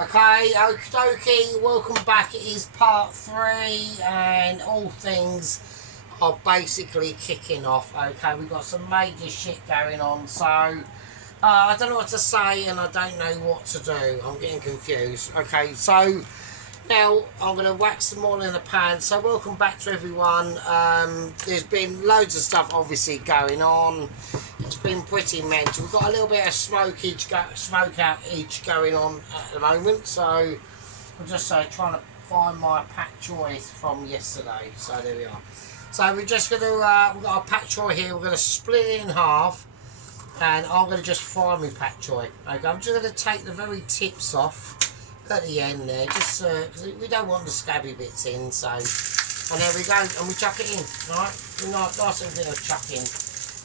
Okay, okie dokie, welcome back. It is part 3 and all things are basically kicking off. Okay, we've got some major shit going on, so I don't know what to say and I don't know what to do. I'm getting confused. Okay, so now I'm going to wax some oil in the pan. So welcome back to everyone. There's been loads of stuff obviously going on. It's been pretty mental. We've got a little bit of smoke outage going on at the moment. So I'm just trying to find my pak choy from yesterday. So there we are. So we're just going to, we've got our pak choy here. We're going to split it in half. And I'm going to just fry my pak choy. Okay, I'm just going to take the very tips off at the end there, just because we don't want the scabby bits in. So, and there we go, and we chuck it in. Right, nice little bit of chuck in.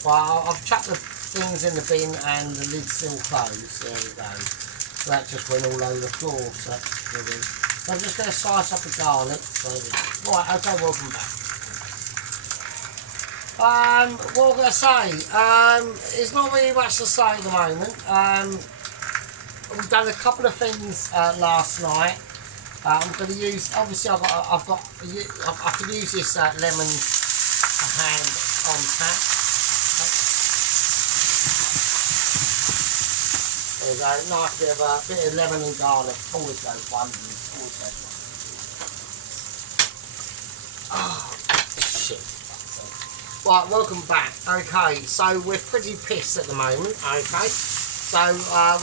Well, I've chucked the things in the bin and the lid's still closed. There we go. So that just went all over the floor. So that's brilliant. So I'm just going to slice up the garlic. So, right, okay, welcome back. What I'm going to say, there's not really much to say at the moment. We've done a couple of things last night. I'm going to use, obviously I can use this lemon hand on tap. There we go, nice bit of lemon and garlic. Always goes wonders. Always goes wonders. Oh shit. Right, welcome back. Okay, so we're pretty pissed at the moment. Okay. So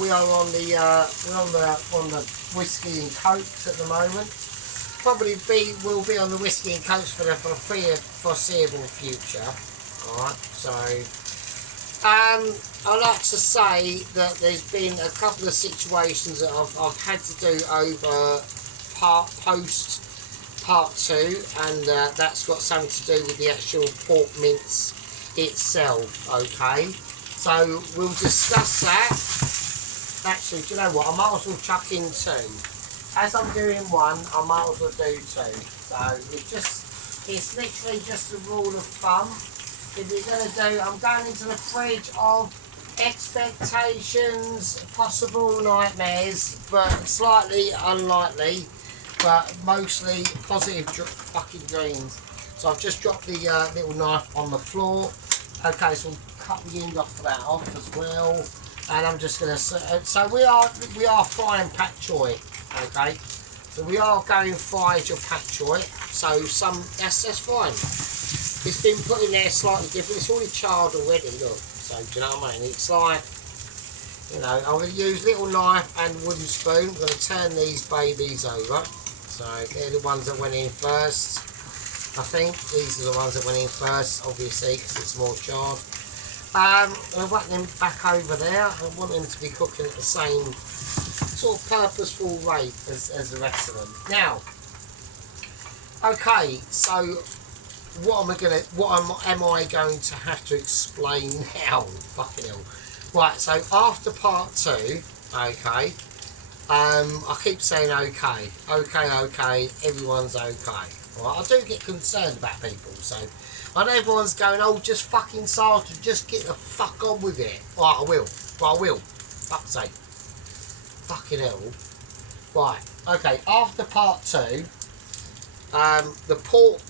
we are on the whiskey and cokes at the moment. Probably will be on the whiskey and cokes for the foreseeable future. All right. So I like to say that there's been a couple of situations that I've had to do over part 2, and that's got something to do with the actual pork mince itself. Okay. So we'll discuss that. Actually, do you know what? I might as well chuck in 2. As I'm doing 1, I might as well do 2. So it's literally just a rule of thumb. If you're going to do, I'm going into the fridge of expectations, possible nightmares, but slightly unlikely, but mostly positive fucking dreams. So I've just dropped the little knife on the floor. Okay, so we'll cut the end off that off as well, and I'm just going to. So we are frying pak choy. Okay, so we are going fried your pak choy. So that's fine. It's been put in there slightly different. It's already charred already. Look, so do you know what I mean? It's like, you know, I'm going to use little knife and wooden spoon. I'm going to turn these babies over. So they're the ones that went in first. I think these are the ones that went in first, obviously, because it's more charred. I want them back over there. I want them to be cooking at the same sort of purposeful rate as the rest of them. Now, okay, so what am I going to have to explain now? Fucking hell. Right, so after part 2, okay, I keep saying okay, everyone's okay. Right, I do get concerned about people, so I know everyone's going, oh, just fucking Sergeant, just get the fuck on with it. Right, I will. Fuck's sake. Fucking hell. Right, okay, after part 2, the pork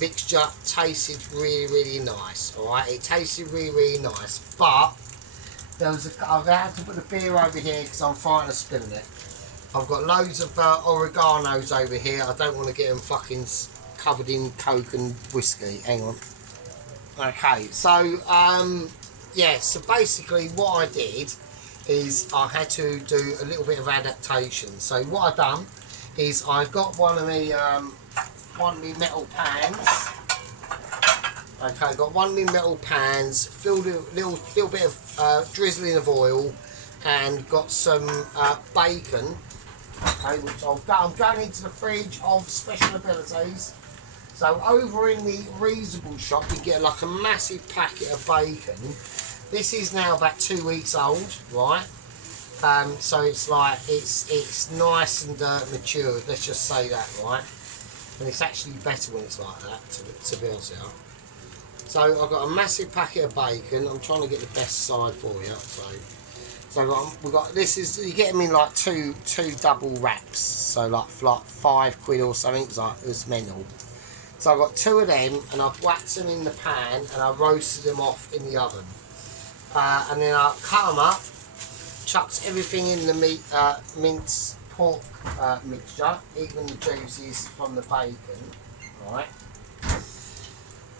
mixture tasted really, really nice. Alright, it tasted really, really nice, but I'm going to have to put the beer over here because I'm frightened of spilling it. I've got loads of oreganos over here. I don't want to get them fucking covered in coke and whiskey. Hang on. Okay, so yeah. So basically, what I did is I had to do a little bit of adaptation. So what I've done is I got one of the metal pans. Okay, I got one of the metal pans, filled a little bit of drizzling of oil, and got some bacon. Okay, which I'm going into the fridge of special abilities. So over in the reasonable shop, you get like a massive packet of bacon. This is now about 2 weeks old, right? So it's like it's nice and mature. Let's just say that, right? And it's actually better when it's like that, to be honest with you. So I've got a massive packet of bacon. I'm trying to get the best side for you. So So we've got this is you get them in like two double wraps, so like £5 or something. It's mental. So I've got 2 of them, and I've whacked them in the pan, and I roasted them off in the oven, and then I cut them up, chucked everything in the minced pork mixture, even the juices from the bacon, right?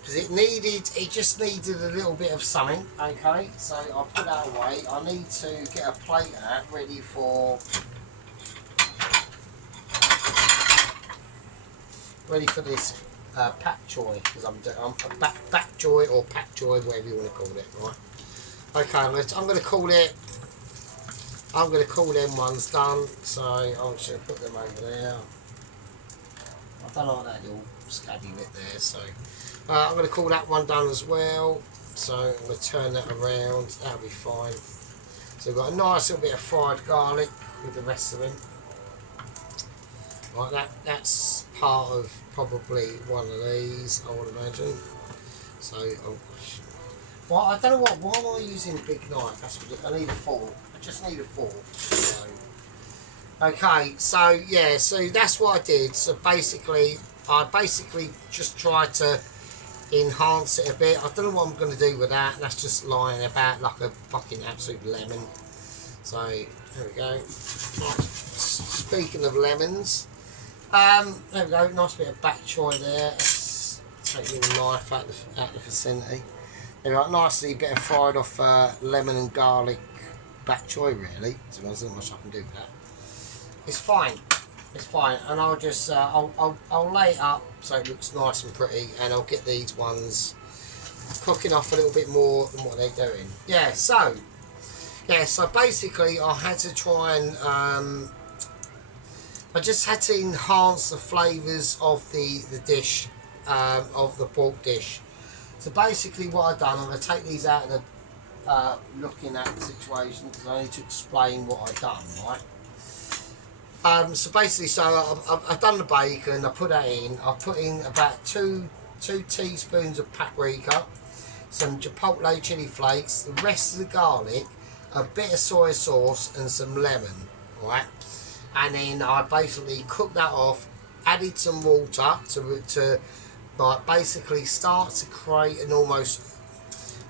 Because it just needed a little bit of something, okay? So I'll put that away. I need to get a plate out ready for this pak choy, because I'm bak choy or pak choy, whatever you want to call it, right? Okay, I'm going to call it. I'm going to call them ones done. So I'm just going to put them over there. I don't like that little scabby bit there, so. I'm going to call that one done as well, so I'm going to turn that around, that'll be fine. So we've got a nice little bit of fried garlic with the rest of them. Right, that's part of probably one of these, I would imagine. So, well, I don't know why am I using a big knife? That's ridiculous. I need a fork. I just need a fork. So. Okay, so yeah, so that's what I did. So I basically just tried to enhance it a bit. I don't know what I'm going to do with that. That's just lying about like a fucking absolute lemon. So there we go. Speaking of lemons, there we go. Nice bit of bak choy there. Let's take a little knife out the vicinity. There we go. Nicely bit of fried off lemon and garlic bak choy. Really, so there's not much I can do with that. It's fine. It's fine, and I'll just I'll lay it up so it looks nice and pretty, and I'll get these ones cooking off a little bit more than what they're doing. Yeah, so basically I had to try and I just had to enhance the flavours of the dish, of the pork dish. So basically what I've done, I'm going to take these out of the looking at the situation, because I need to explain what I've done, right? So basically, I've done the bacon, I put that in, I've put in about two teaspoons of paprika, some chipotle chili flakes, the rest of the garlic, a bit of soy sauce and some lemon, right? And then I basically cooked that off, added some water to like basically start to create an almost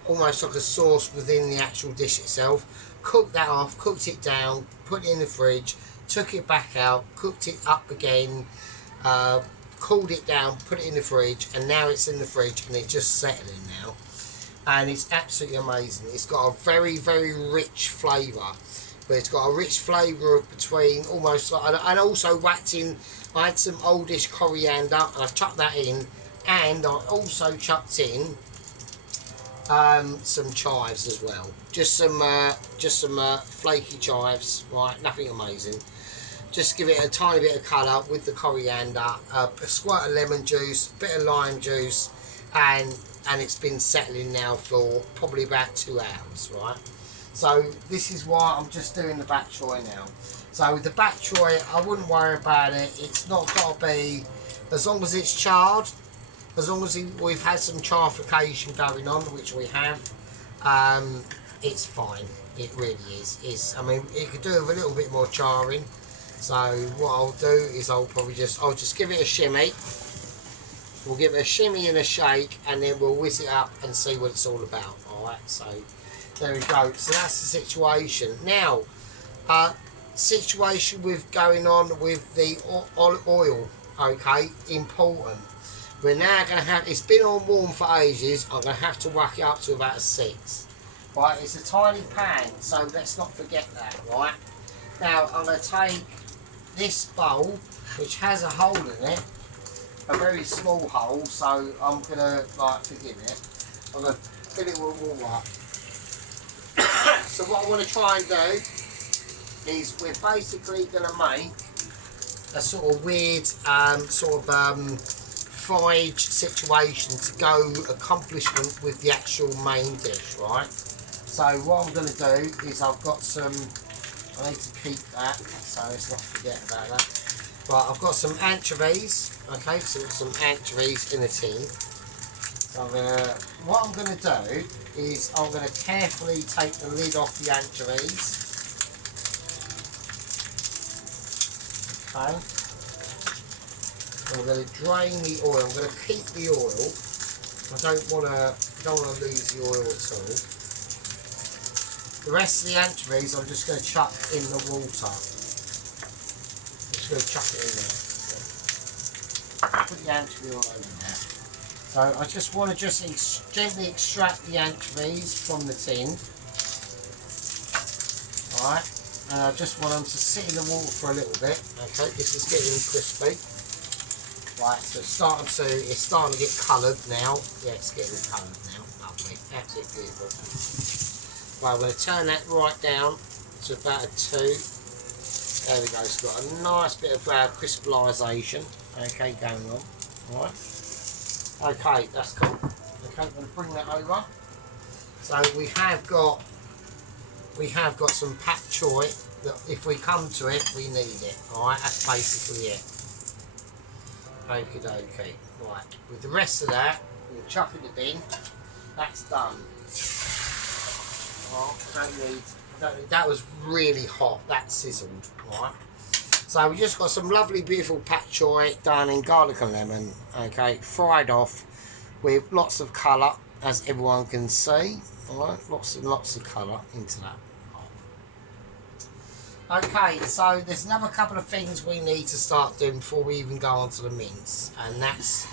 like a sauce within the actual dish itself. Cooked that off, cooked it down, put it in the fridge, took it back out, cooked it up again, cooled it down, put it in the fridge, and now it's in the fridge and it's just settling now, and it's absolutely amazing. It's got a very, very rich flavour, but it's got a rich flavour between almost like, and also whacked in, I had some oldish coriander and I chucked that in, and I also chucked in some chives as well, just some flaky chives, right, nothing amazing. Just give it a tiny bit of colour with the coriander, a squirt of lemon juice, a bit of lime juice, and it's been settling now for probably about 2 hours, right? So this is why I'm just doing the bak choy now. So with the bak choy, I wouldn't worry about it. It's not got to be, as long as it's charred, as long as we've had some charification going on, which we have, it's fine. It really is. I mean, it could do with a little bit more charring. So what I'll do is I'll just give it a shimmy. We'll give it a shimmy and a shake, and then we'll whiz it up and see what it's all about. Alright, so there we go. So that's the situation. Now, situation with going on with the olive oil, okay, important. We're now going to have, it's been on warm for ages, I'm going to have to whack it up to about a 6. Right, it's a tiny pan, so let's not forget that, right? Now, I'm going to take this bowl, which has a hole in it, a very small hole, so I'm going to, like, forgive it. I'm going to fill it with water. So what I want to try and do is we're basically going to make a sort of weird, fried situation to go accomplishment with the actual main dish, right? So what I'm going to do is I've got some, I need to keep that, so let's not forget about that. Right, I've got some anchovies, okay, so some anchovies in a tin. So what I'm going to do is I'm going to carefully take the lid off the anchovies, Okay. And we're going to drain the oil. I'm going to keep the oil. I don't want to lose the oil at all. The rest of the anchovies I'm just going to chuck in the water. I'm just going to chuck it in there. Put the anchovy all over there. So I just want to gently extract the anchovies from the tin. Alright, and I just want them to sit in the water for a little bit. Okay, this is getting crispy. Right, so it's starting to get coloured now. Yeah, it's getting coloured now. Lovely, absolutely beautiful. Right, we're going to turn that right down to about a 2. There we go, it's got a nice bit of crystallization, okay, going on. Alright, okay, that's cool. Okay, I'm going to bring that over. So we have got some pak choy that if we come to it, we need it. Alright, that's basically it. Okie dokie. Right, with the rest of that, we'll chuck in the bin. That's done. Oh, that was really hot. That sizzled. Right. So we just got some lovely, beautiful pak choy done in garlic and lemon. Okay, fried off with lots of colour, as everyone can see. Alright, lots and lots of colour into that. Okay, so there's another couple of things we need to start doing before we even go on to the mince, and that's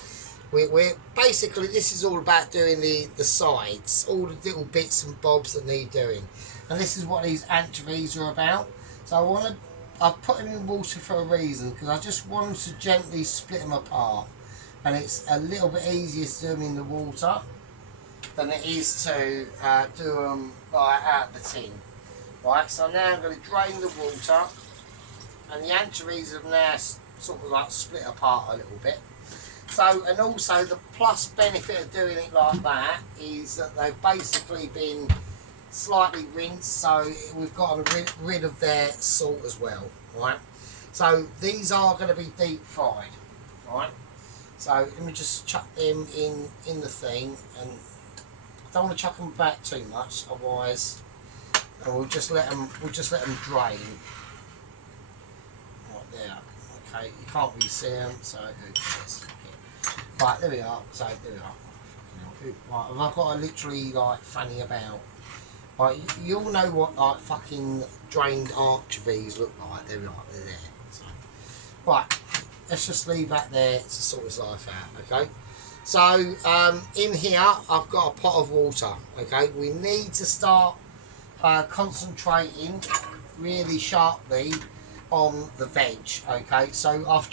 we're basically, this is all about doing the sides, all the little bits and bobs that need doing, and this is what these anchovies are about. So I've put them in water for a reason, because I just want them to gently split them apart, and it's a little bit easier to do them in the water than it is to do them out of the tin. Right, so now I'm going to drain the water, and the anchovies have now sort of like split apart a little bit. So, and also the plus benefit of doing it like that is that they've basically been slightly rinsed, so we've got rid of their salt as well. Right, so these are going to be deep fried. Right, so let me just chuck them in the thing, and I don't want to chuck them back too much, otherwise. And we'll just let them drain. Right there. Okay, you can't really see them, so who cares? Yeah. Right, there we are. So there we are. Right, I've got to literally like funny about. Right, you all know what like fucking drained anchovies look like. There we are. They're there. So, right, let's just leave that there to sort his life out. Okay. So in here I've got a pot of water. Okay, we need to start concentrating really sharply on the veg. Okay, so I've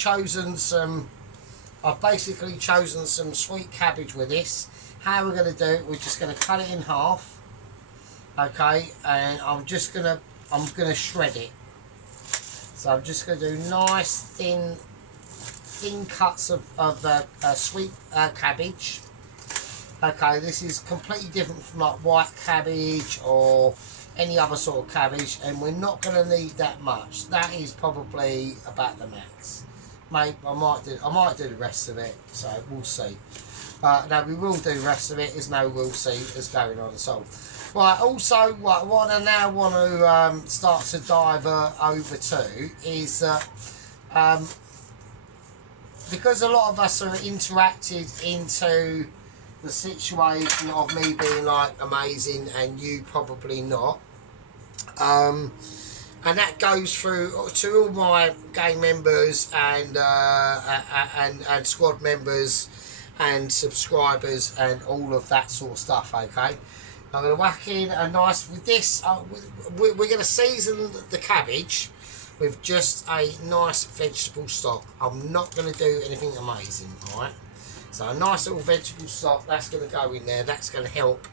basically chosen some sweet cabbage with this. How we're going to do it, we're just going to cut it in half. Okay, and I'm going to shred it. So I'm just going to do nice thin cuts of sweet cabbage. Okay, this is completely different from like white cabbage or any other sort of cabbage, and we're not going to need that much. That is probably about the max. Mate, I might do the rest of it, so we'll see. No, we will do the rest of it. There's no we'll see that's going on. So, right. Also, what I now want to start to dive over to is because a lot of us are interacted into the situation of me being like amazing and you probably not, and that goes through to all my gang members and squad members and subscribers and all of that sort of stuff. Okay, I'm going to whack in a nice with this. We're going to season the cabbage with just a nice vegetable stock. I'm not going to do anything amazing. All right. So a nice little vegetable stock, that's going to go in there. That's going to help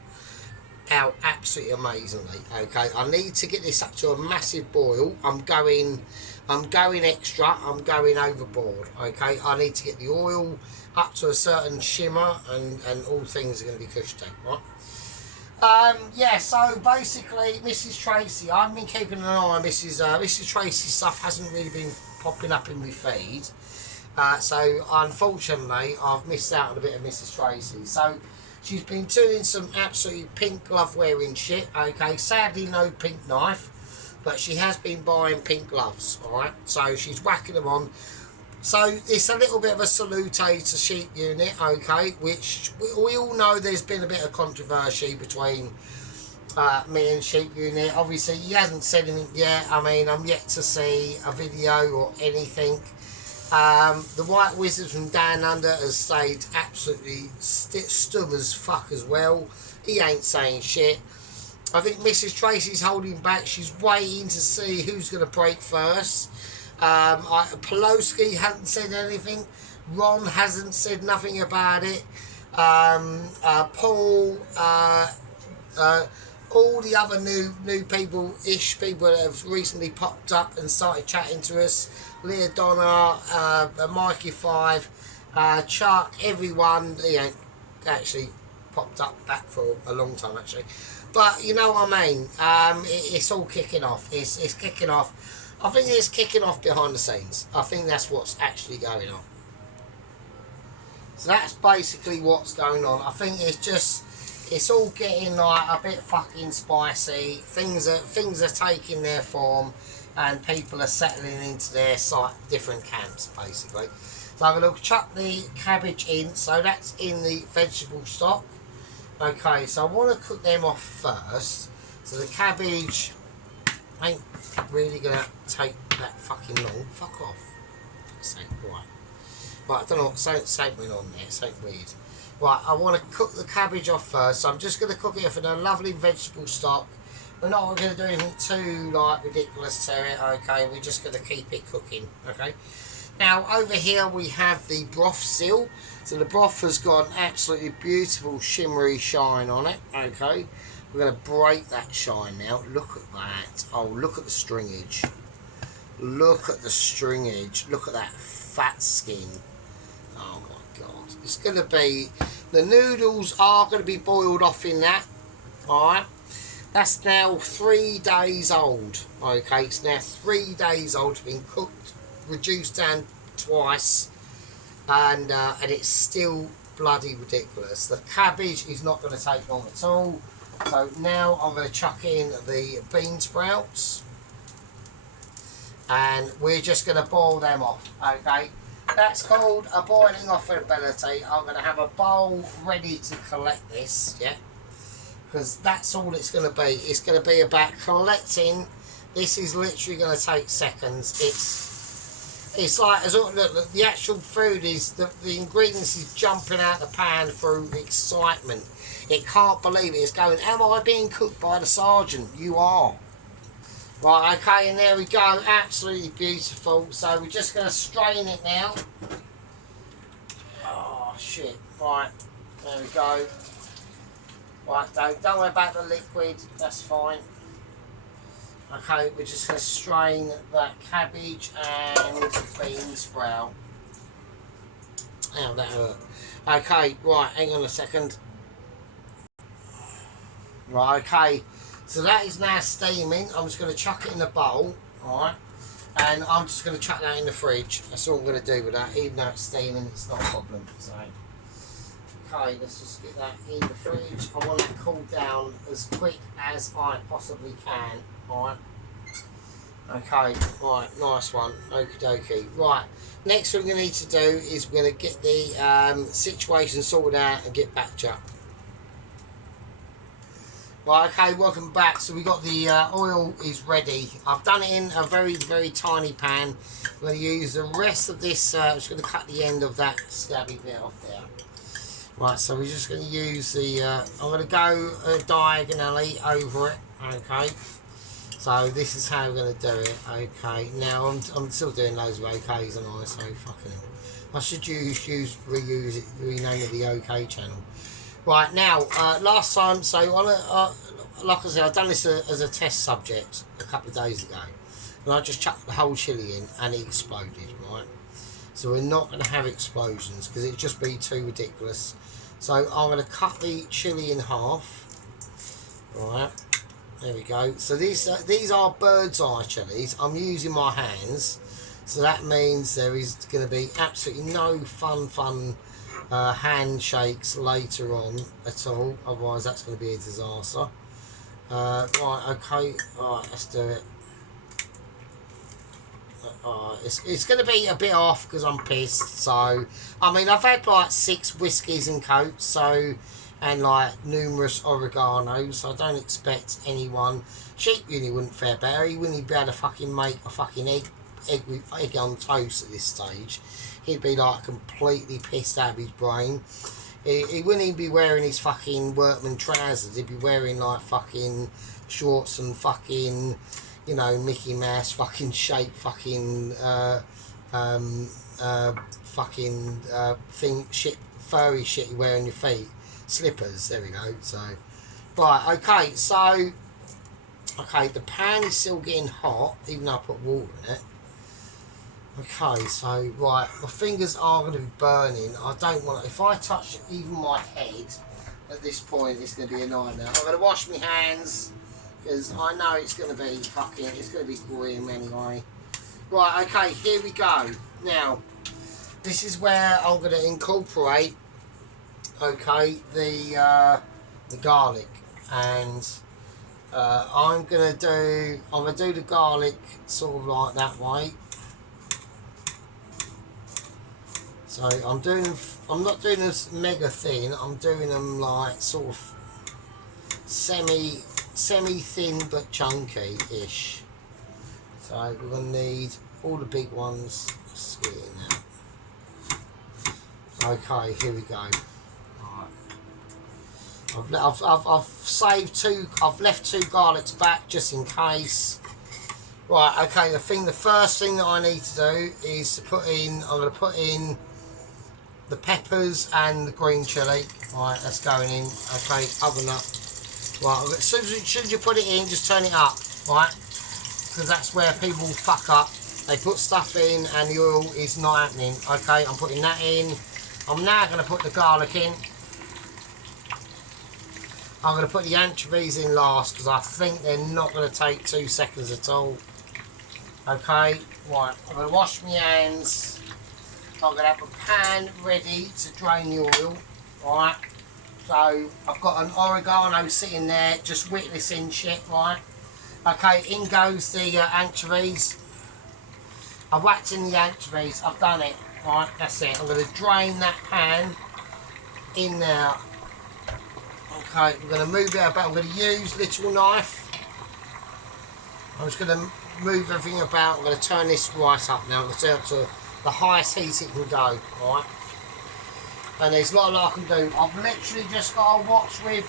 out absolutely amazingly. Okay, I need to get this up to a massive boil. I'm going extra. I'm going overboard. Okay, I need to get the oil up to a certain shimmer, and all things are going to be cushy. Right. Yeah. So basically, Mrs. Tracy, I've been keeping an eye on Mrs. Tracy's stuff. Hasn't really been popping up in my feed. So unfortunately I've missed out on a bit of Mrs. Tracy. So she's been doing some absolutely pink glove wearing shit. Okay, sadly no pink knife. but she has been buying pink gloves, alright? So she's whacking them on. So it's a little bit of a salute to Sheep Unit, okay? Which we all know there's been a bit of controversy between me and Sheep Unit. Obviously, he hasn't said anything yet. I mean, I'm yet to see a video or anything. The White Wizard from Down Under has stayed absolutely stum as fuck as well. He ain't saying shit. I think Mrs. Tracy's holding back. She's waiting to see who's going to break first. Pelosi hasn't said anything. Ron hasn't said nothing about it. Paul, all the other new people-ish people that have recently popped up and started chatting to us. Leah Donna, Mikey Five, Chuck, everyone, you know, actually popped up back for a long time actually. But you know what I mean, it's all kicking off. It's kicking off. I think it's kicking off behind the scenes. I think that's what's actually going on. So that's basically what's going on. I think it's all getting like a bit fucking spicy. Things are taking their form, and people are settling into their different camps basically. So I'm going to chuck the cabbage in. So that's in the vegetable stock. Okay, so I want to cook them off first. So the cabbage ain't really going to take that fucking long. Fuck off. Right. Right, I don't know what something went on there. Something weird. Right, I want to cook the cabbage off first. So I'm just going to cook it off in a lovely vegetable stock. We're not going to do anything too like ridiculous to it. Okay, we're just going to keep it cooking. Okay. Now over here we have the broth still. So the broth has got an absolutely beautiful shimmery shine on it. Okay, we're going to break that shine now. Look at that. Oh, look at the stringage. Look at the stringage. Look at that fat skin. Oh my god. It's going to be, the noodles are going to be boiled off in that. Alright. That's now 3 days old. Okay, it's now 3 days old. It's been cooked, reduced down twice, and it's still bloody ridiculous. The cabbage is not going to take long at all. So now I'm going to chuck in the bean sprouts, and we're just going to boil them off. Okay, that's called a boiling off ability. I'm going to have a bowl ready to collect this, yeah, because that's all it's going to be. It's going to be about collecting. This is literally going to take seconds. It's like, as look, the actual food is, the ingredients is jumping out the pan through excitement. It can't believe it. It's going, am I being cooked by the sergeant? You are. Right, okay, and there we go. Absolutely beautiful. So we're just going to strain it now. Oh, shit. Right, there we go. Right, don't worry about the liquid. That's fine. Okay, we're just going to strain that cabbage and bean sprout. Ow, that hurt. Okay, right, hang on a second. Right, okay, so that is now steaming. I'm just going to chuck it in a bowl, alright, and I'm just going to chuck that in the fridge. That's all I'm going to do with that. Even though it's steaming, it's not a problem. So, okay, let's just get that in the fridge. I want it to cool down as quick as I possibly can. Alright. Okay, right, nice one. Okie dokie. Right, next thing we need to do is we're going to get the situation sorted out and get back to you. Right, okay, welcome back. So we got the oil is ready. I've done it in a very, very tiny pan. I'm going to use the rest of this. I'm just going to cut the end of that scabby bit off there. Right, so we're just going to use the, I'm going to go diagonally over it, okay. So this is how we're going to do it, okay. Now, I'm still doing those with OKs and I, so fucking hell. I should reuse it, rename it the OK channel. Right, now, last time, so like I said, I've done this as a test subject a couple of days ago. And I just chucked the whole chilli in and it exploded, right. So we're not going to have explosions because it'd just be too ridiculous. So I'm going to cut the chilli in half. Right, there we go. So these are bird's eye chilies. I'm using my hands. So that means there is going to be absolutely no fun handshakes later on at all. Otherwise that's going to be a disaster. Right, okay. Alright, let's do it. It's going to be a bit off because I'm pissed. So, I mean, I've had like 6 whiskies and cokes, so, and like numerous oreganos. So I don't expect anyone. Sheep Uni wouldn't fare better. He wouldn't be able to fucking make a fucking egg on toast at this stage. He'd be like completely pissed out of his brain. He wouldn't even be wearing his fucking workman trousers. He'd be wearing like fucking shorts and fucking, you know, Mickey Mouse fucking shape fucking fucking thing shit, furry shit you wear on your feet, slippers. There we go. So right, okay, so okay, the pan is still getting hot even though I put water in it. Okay, so right, my fingers are going to be burning. I don't want to, if I touch even my head at this point, it's going to be a nightmare. I'm going to wash my hands because I know it's going to be fucking, it's going to be grim anyway. Right, okay, here we go. Now, this is where I'm going to incorporate, okay, the garlic, and I'm going to do the garlic sort of like that way. So I'm not doing this mega thin, I'm doing them like sort of semi thin but chunky-ish. So we're going to need all the big ones. Let's get in now. Okay, here we go. Right. I've saved 2, I've left 2 garlics back just in case. Right, okay, the first thing that I need to do is to put in, I'm going to put in the peppers and the green chilli. Right, that's going in. Okay, oven up. Right, as soon as you put it in, just turn it up. Right, because that's where people fuck up. They put stuff in and the oil is not happening. Okay, I'm putting that in. I'm now going to put the garlic in. I'm going to put the anchovies in last because I think they're not going to take 2 seconds at all. Okay, right, I'm going to wash my hands. I'm going to have a pan ready to drain the oil. Right, so I've got an oregano sitting there just witnessing shit. Right, okay, in goes the anchovies. I've whacked in the anchovies, I've done it. Right, that's it. I'm going to drain that pan in now. Okay, we're going to move it about. I'm going to use little knife. I'm just going to move everything about. I'm going to turn this right up now. I'm going to turn it to the highest heat it can go. Right, and there's not a lot I can do. I've literally just got to watch with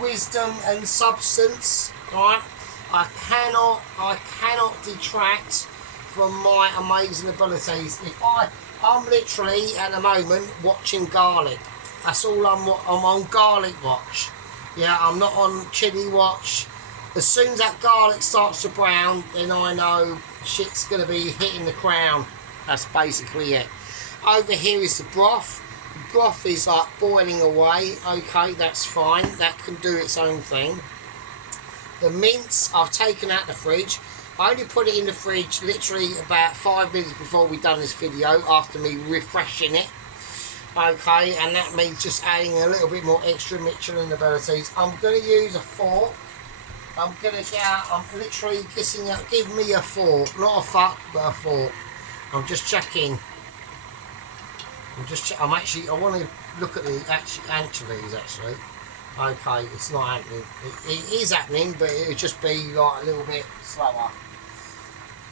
wisdom and substance. Right, I cannot detract from my amazing abilities. I'm literally at the moment watching garlic. That's all I'm on garlic watch. Yeah, I'm not on chili watch. As soon as that garlic starts to brown, then I know shit's going to be hitting the crown. That's basically it. Over here is the broth. The broth is like boiling away. Okay, that's fine. That can do its own thing. The mince I've taken out the fridge. I only put it in the fridge literally about 5 minutes before we done this video, after me refreshing it. Okay, and that means just adding a little bit more extra Michelin abilities. I'm going to use a fork. I'm literally kissing out. Give me a fork, not a fuck, but a fork. I'm just checking. I want to look at the anchovies actually. Okay, it's not happening. It is happening, but it would just be like a little bit slower.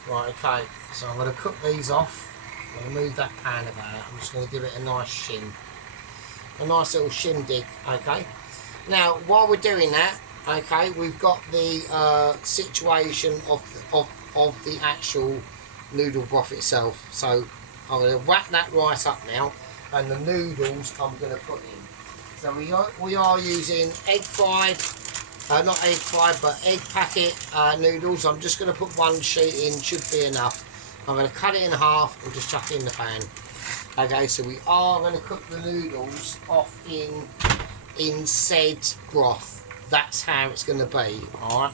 Right, okay, so I'm going to cook these off. I'm going to move that pan about. I'm just going to give it a nice shim. A nice little shindig, okay? Now, while we're doing that, okay, we've got the situation of the actual noodle broth itself. So I'm going to whack that right up now, and the noodles I'm going to put in. So we are using egg fried, not egg fried, but egg packet noodles. I'm just going to put 1 sheet in, should be enough. I'm going to cut it in half and just chuck it in the pan. Okay, so we are going to cook the noodles off in said broth. That's how it's going to be. Alright,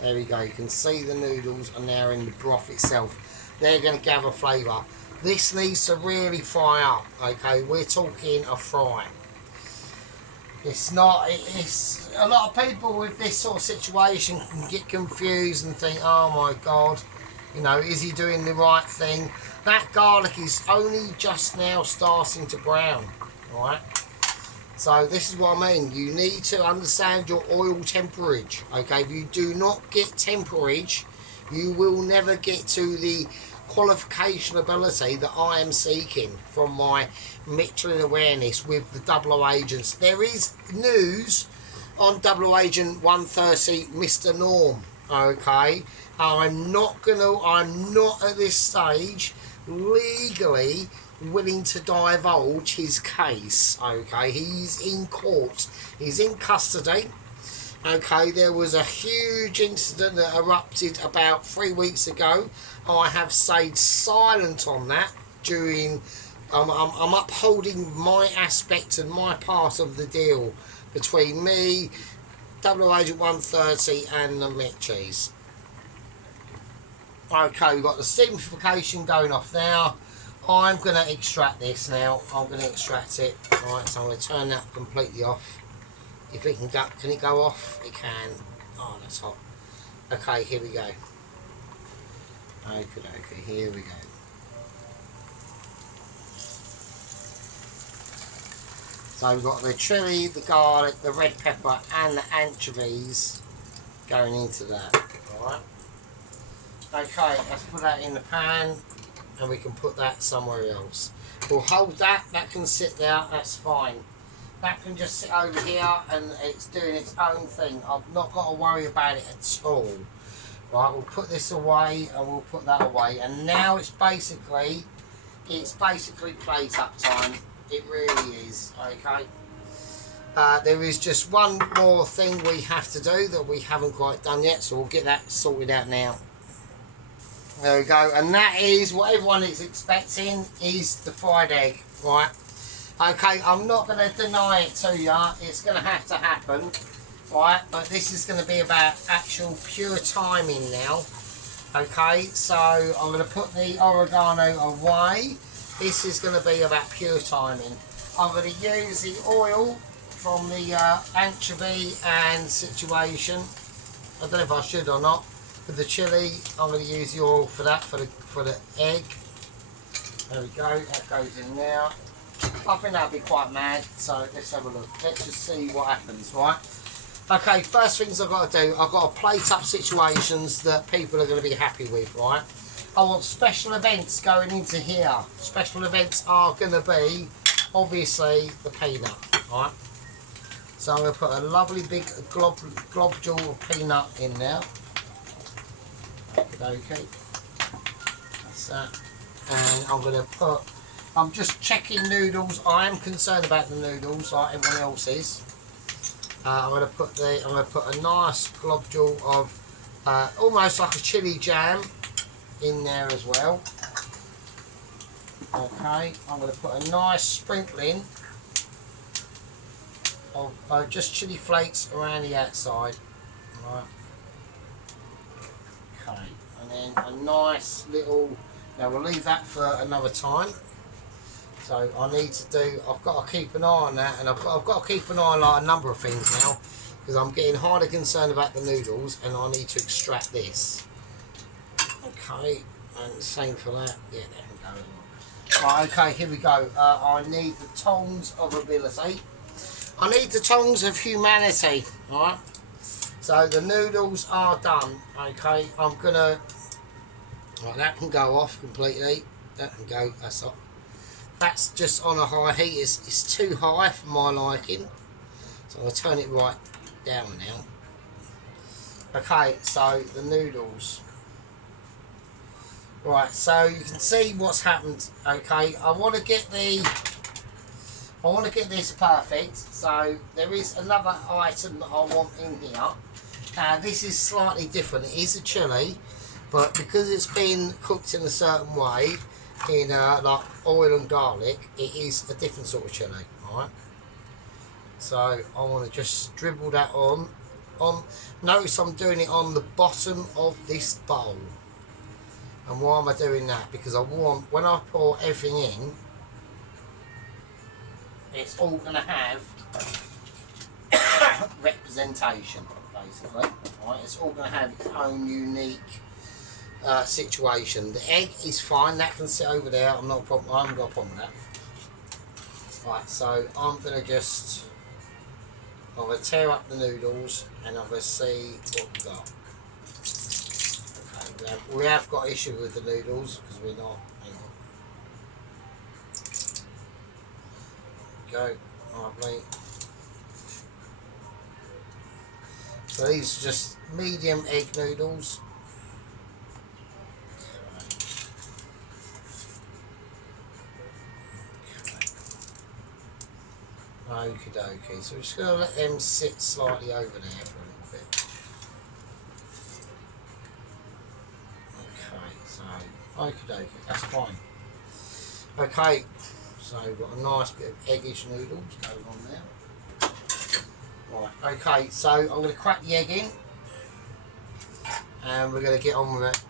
there we go. You can see the noodles are now in the broth itself. They're going to gather flavour. This needs to really fry up. Okay, we're talking a fry. It's not, it's a lot of people with this sort of situation can get confused and think, oh my god, You know, is he doing the right thing? That garlic is only just now starting to brown, right? So this is what I mean. You need to understand your oil temperage, okay? If you do not get temperage, you will never get to the qualification ability that I am seeking from my Michelin awareness with the double O agents. There is news on double O agent 130, Mr. Norm, okay? I'm not at this stage legally willing to divulge his case, okay? He's in court, he's in custody, okay? There was a huge incident that erupted about 3 weeks ago. I have stayed silent on that during I'm upholding my aspect and my part of the deal between me, double agent 130 and the Mitchies. Okay, we've got the simplification going off now. I'm going to extract this now. I'm going to extract it. Right, so I'm going to turn that completely off. If it can it go off? It can. Oh, that's hot. Okay, here we go. Okay, here we go. So we've got the chilli, the garlic, the red pepper and the anchovies going into that. Alright. Okay, let's put that in the pan and we can put that somewhere else. We'll hold that, that can sit there, that's fine. That can just sit over here and it's doing its own thing. I've not got to worry about it at all. Right, we'll put this away and we'll put that away. And now it's basically plate up time. It really is, okay. There is just one more thing we have to do that we haven't quite done yet, so we'll get that sorted out now. There we go, and that is what everyone is expecting, is the fried egg, right? Okay, I'm not going to deny it to you, it's going to have to happen, right? But this is going to be about actual pure timing now. Okay, so I'm going to put the oregano away. This is going to be about pure timing. I'm going to use the oil from the anchovy and situation. I don't know if I should or not. For the chilli, I'm going to use the oil for that, for the egg. There we go, that goes in now. I think that'll be quite mad, so let's have a look. Let's just see what happens, right? Okay, first things I've got to do, I've got to plate up situations that people are going to be happy with, right? I want special events going into here. Special events are going to be, obviously, the peanut, right? So I'm going to put a lovely big globule of peanut in there. Okay, that's that. And I'm going to put, I'm just checking noodles. I am concerned about the noodles like everyone else is. I'm going to put a nice globule of almost like a chili jam in there as well. Okay, I'm going to put a nice sprinkling of just chili flakes around the outside. Right. Okay, and then a nice little. Now we'll leave that for another time. So I need to do. I've got to keep an eye on that, and I've got to keep an eye on like a number of things now, because I'm getting highly concerned about the noodles, and I need to extract this. Okay, and the same for that. Yeah, there we go. Right, okay, here we go. I need the tongs of ability. I need the tongs of humanity. Alright. So the noodles are done. Okay, I'm gonna. Right, that can go off completely. That can go. That's up. That's just on a high heat. It's too high for my liking. So I'll turn it right down now. Okay, so the noodles. Right, so you can see what's happened. Okay, I want to get this perfect. So there is another item that I want in here. Now this is slightly different. It is a chili, but because it's been cooked in a certain way, in like oil and garlic, it is a different sort of chili. Alright. So I want to just dribble that on. Notice I'm doing it on the bottom of this bowl. And why am I doing that? Because I want, when I pour everything in, it's all going to have representation, basically. Right? It's all going to have its own unique situation. The egg is fine, that can sit over there. I'm not a problem. I haven't got a problem with that. Right, so I'm gonna tear up the noodles and I'm gonna see what we got. Okay, we have got issue with the noodles because we're not. Hang on. Go, lovely. So these are just medium egg noodles. Okie dokie, so we're just going to let them sit slightly over there for a little bit. Okay, so okie dokie, that's fine. Okay, so we've got a nice bit of eggish noodles going on there. Right, okay, so I'm going to crack the egg in and we're going to get on with it.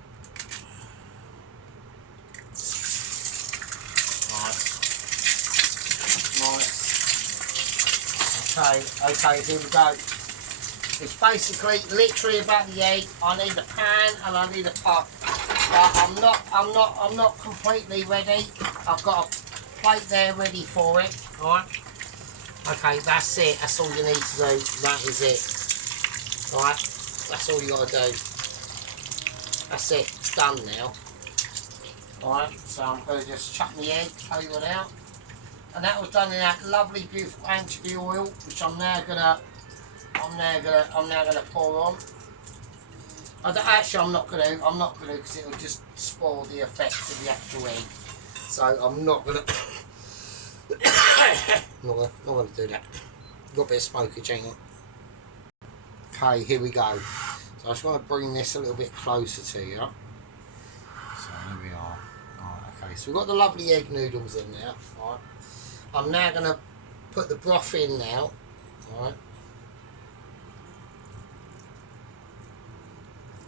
Okay, here we go. It's basically literally about the egg. I need a pan and I need a pot. But I'm not completely ready. I've got a plate there ready for it. Alright. Okay, that's it. That's all you need to do. That is it. Alright. That's all you gotta do. That's it. It's done now. Alright, so I'm gonna just chuck my egg over out. And that was done in that lovely, beautiful anchovy oil, which I'm now gonna pour on. I'm not gonna, because it'll just spoil the effect of the actual egg. So I'm not gonna, not gonna do that. Got a bit of smoky jingle. Okay, here we go. So I just want to bring this a little bit closer to you. So here we are. Right, okay, so we've got the lovely egg noodles in there. Right. I'm now going to put the broth in now. Alright.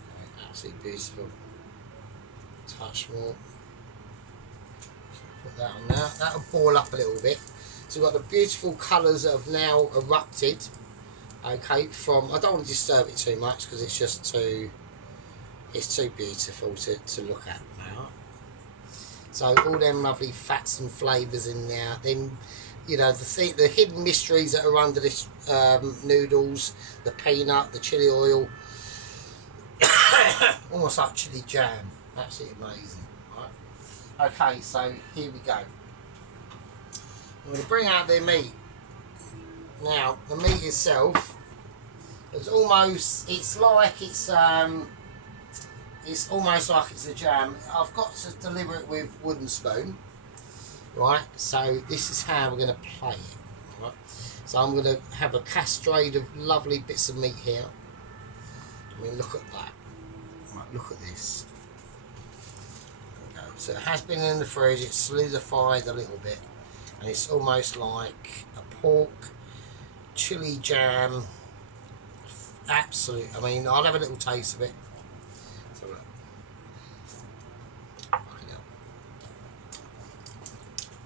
Okay, absolutely beautiful. Touch more. So put that on now. That'll boil up a little bit. So we've got the beautiful colours that have now erupted. Okay, from, I don't want to disturb it too much because it's just too beautiful to look at now. So all them lovely fats and flavours in there. Then, you know, the hidden mysteries that are under this noodles, the peanut, the chili oil, almost like chili jam. Absolutely amazing. Right. Okay, so here we go. I'm going to bring out the meat. Now, the meat itself is almost, it's almost like it's a jam. I've got to deliver it with wooden spoon, right? So this is how we're going to play it, right? So I'm going to have a cascade of lovely bits of meat here. I mean, look at that. Right, look at this. There we go. So it has been in the fridge. It's solidified a little bit, and it's almost like a pork chili jam. Absolute. I mean, I'll have a little taste of it.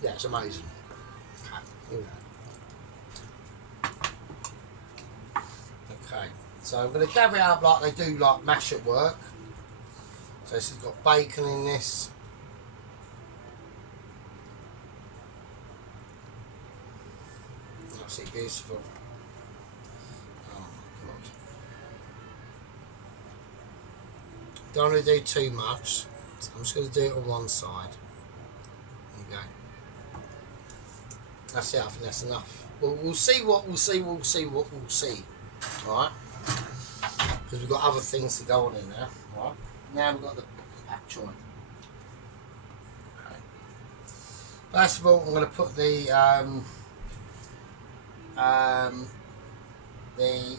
Yeah, it's amazing. Okay, so I'm going to gather it up like they do, like mash at work. So this has got bacon in this. Absolutely beautiful. Oh my god. Don't want to do too much. So I'm just going to do it on one side. There you go. That's it, I think that's enough. We'll see what we'll see. Alright? Because we've got other things to go on in there. Alright? Now we've got the pak choy. Okay. First of all, I'm going to put the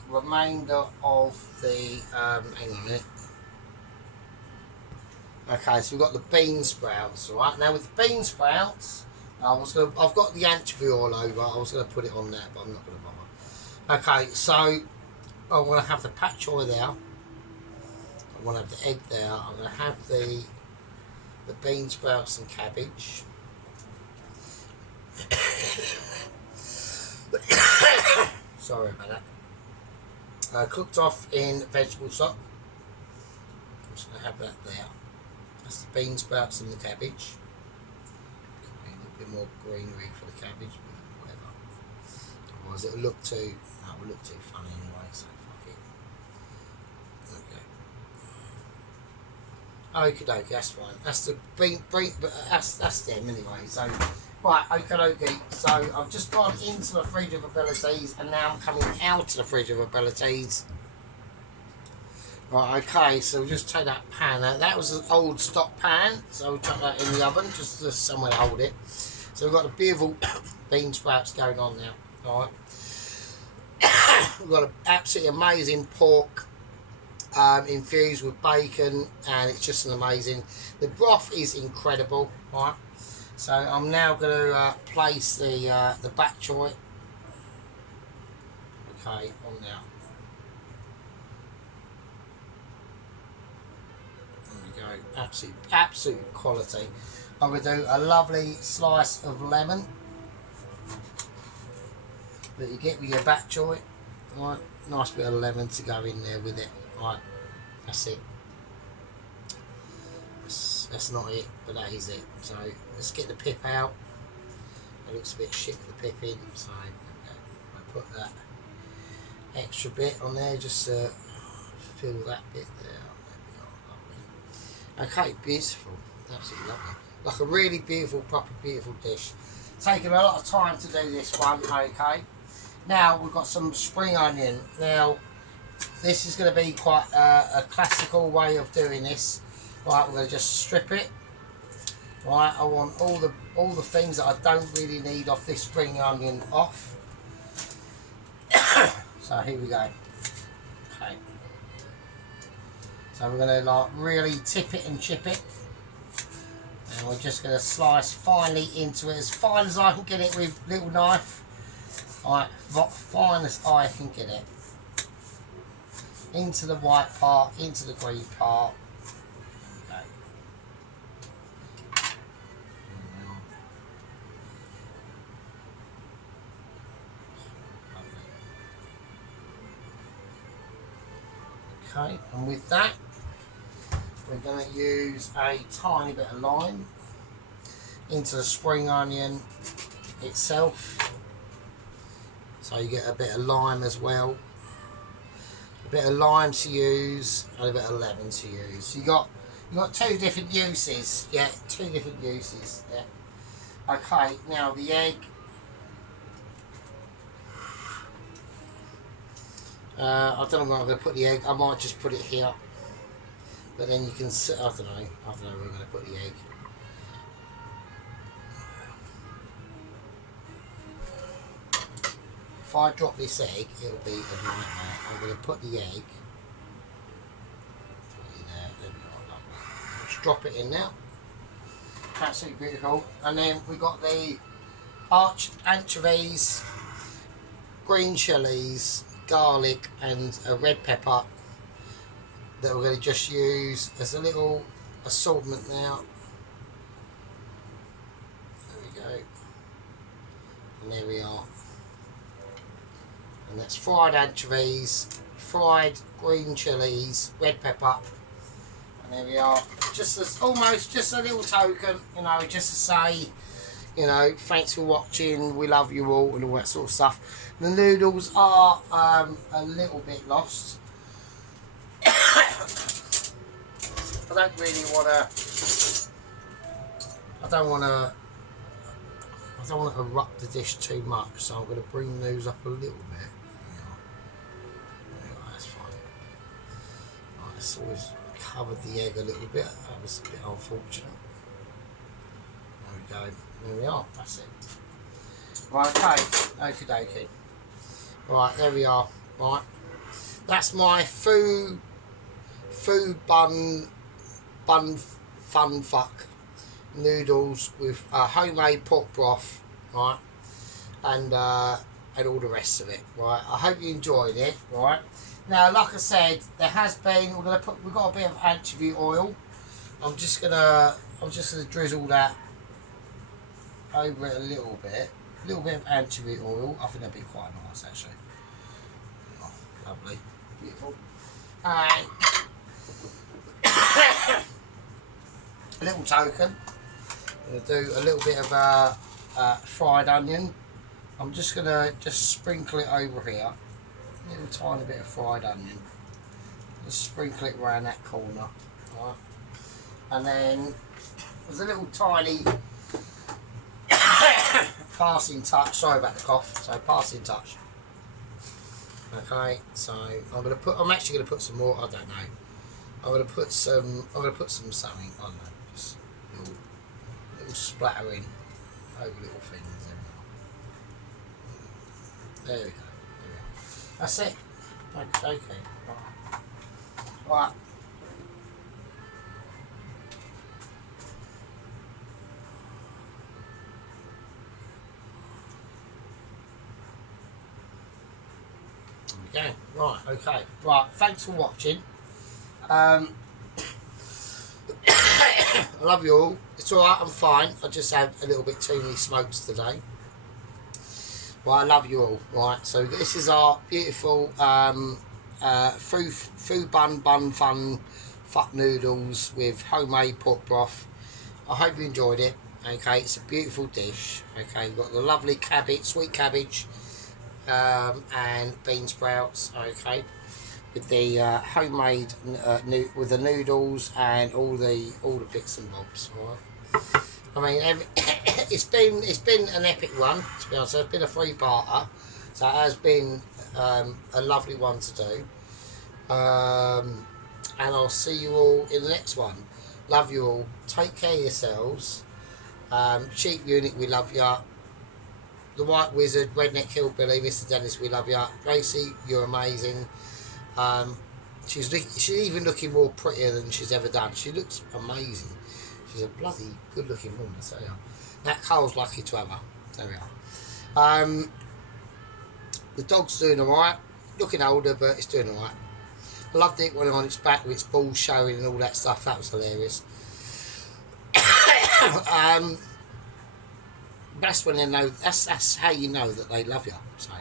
remainder of the hang on a minute. Okay, so we've got the bean sprouts. Alright, now with the bean sprouts, I've got the anchovy all over. I was going to put it on there, but I'm not going to bother. Okay, so I'm going to have the pak choy there. I'm going to have the egg there. I'm going to have the bean sprouts and cabbage. Sorry about that. Cooked off in vegetable stock. I'm just going to have that there. That's the bean sprouts and the cabbage. A little bit more greenery for the cabbage, but whatever. Otherwise it'll look too, that will look too funny anyway, so fuck it. Okay. Okie dokie, that's fine. That's the bean, but that's them anyway, so. Right, okie dokie. So I've just gone into the fridge of abilities and now I'm coming out of the fridge of abilities. Right, okay, so we'll just take that pan out. That was an old stock pan, so we'll chuck that in the oven, just somewhere to hold it. So we've got the beautiful bean sprouts going on now. Alright. We've got an absolutely amazing pork infused with bacon, and it's just an amazing. The broth is incredible, right? So I'm now going to place the bok choy. Okay, on now. There we go. Absolute quality. I'm going to do a lovely slice of lemon that you get with your bok choy. Right, nice bit of lemon to go in there with it. Right, that's it. That's not it, but that is it. So let's get the pip out. It looks a bit shit with the pip in, so I'll put that extra bit on there, just to fill that bit there. Okay, beautiful, absolutely lovely. Like a really beautiful, proper beautiful dish. Taking a lot of time to do this one. Okay, now we've got some spring onion. Now this is going to be quite a classical way of doing this. Right, we're going to just strip it. Right, I want all the things that I don't really need off this spring onion off. So here we go. Okay. So we're going to like really tip it and chip it. And we're just going to slice finely into it, as fine as I can get it with a little knife. Right, fine as I can get it. Into the white part, into the green part. Okay, and with that, we're going to use a tiny bit of lime into the spring onion itself. So you get a bit of lime as well. A bit of lime to use and a bit of lemon to use. So you got two different uses. Yeah, two different uses. Yeah. Okay, now the egg. I don't know where I'm going to put the egg. I might just put it here, but then you can sit. I don't know where I'm going to put the egg. If I drop this egg, it'll be a nightmare. I'm going to put the egg in there. Just drop it in now. Absolutely beautiful. And then we got the anchovies, green chilies, garlic and a red pepper that we're going to just use as a little assortment now. There we go. And there we are. And that's fried anchovies, fried green chilies, red pepper. And there we are. Just as almost just a little token, you know, just to say, you know, thanks for watching, we love you all, and all that sort of stuff. The noodles are a little bit lost. I don't really want to. I don't want to erupt the dish too much, so I'm going to bring those up a little bit. Yeah, that's fine. Right, it's always covered the egg a little bit. That was a bit unfortunate. There we go. There we are. That's it. Right. Okay. Okie dokie. Right. There we are. Right. That's my food bun fun fuck noodles with homemade pork broth, right, and all the rest of it, right. I hope you enjoyed it, right. Now, like I said, there has been we've got a bit of anchovy oil. I'm just gonna drizzle that over it a little bit of anchovy oil. I think that'd be quite nice actually. Oh, lovely, beautiful. And little token. I'm going to do a little bit of fried onion. I'm just going to sprinkle it over here. A little tiny bit of fried onion. Just sprinkle it around that corner. Right. And then there's a little tiny passing touch. Sorry about the cough. So passing touch. Okay. So I'm actually going to put some more. I don't know. I'm going to put some something. I don't know. Just little splattering over little things. There we go. That's it. Okay. Right. There we go. Right. Okay. Right. Thanks for watching. I love you all. It's alright. I'm fine. I just had a little bit too many smokes today. Well, I love you all. Right, so this is our beautiful foo bun fun fuck noodles with homemade pork broth. I hope you enjoyed it. Okay, it's a beautiful dish. Okay, we've got the lovely cabbage, sweet cabbage, and bean sprouts. Okay, with the homemade with the noodles and all the bits and bobs. All right. I mean, it's been an epic one, to be honest. It's been a 3-parter, so it has been a lovely one to do. And I'll see you all in the next one. Love you all. Take care of yourselves. Cheap Unit, we love ya. The White Wizard, Redneck Hillbilly, Mr. Dennis, we love ya. Gracie, you're amazing. She's even looking more prettier than she's ever done. She looks amazing. She's a bloody good looking woman, I tell you. That Carl's lucky to have her. There we are. The dog's doing alright. Looking older, but it's doing alright. I loved it when on its back with its balls showing and all that stuff. That was hilarious. That's when they know. That's how you know that they love you. So,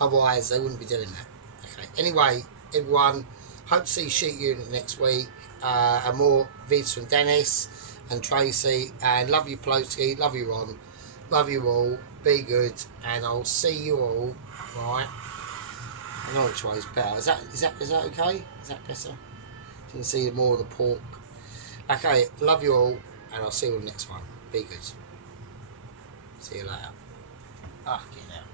otherwise they wouldn't be doing that. Okay. Anyway, everyone. Hope to see Sheet Unit next week. And more vids from Dennis and Tracy, and love you Plotski, love you Ron, love you all, be good, and I'll see you all. Right, I know which way is better. Is that okay? Is that better? You can see more of the pork. Okay, love you all, and I'll see you on the next one. Be good. See you later. Ah, get out.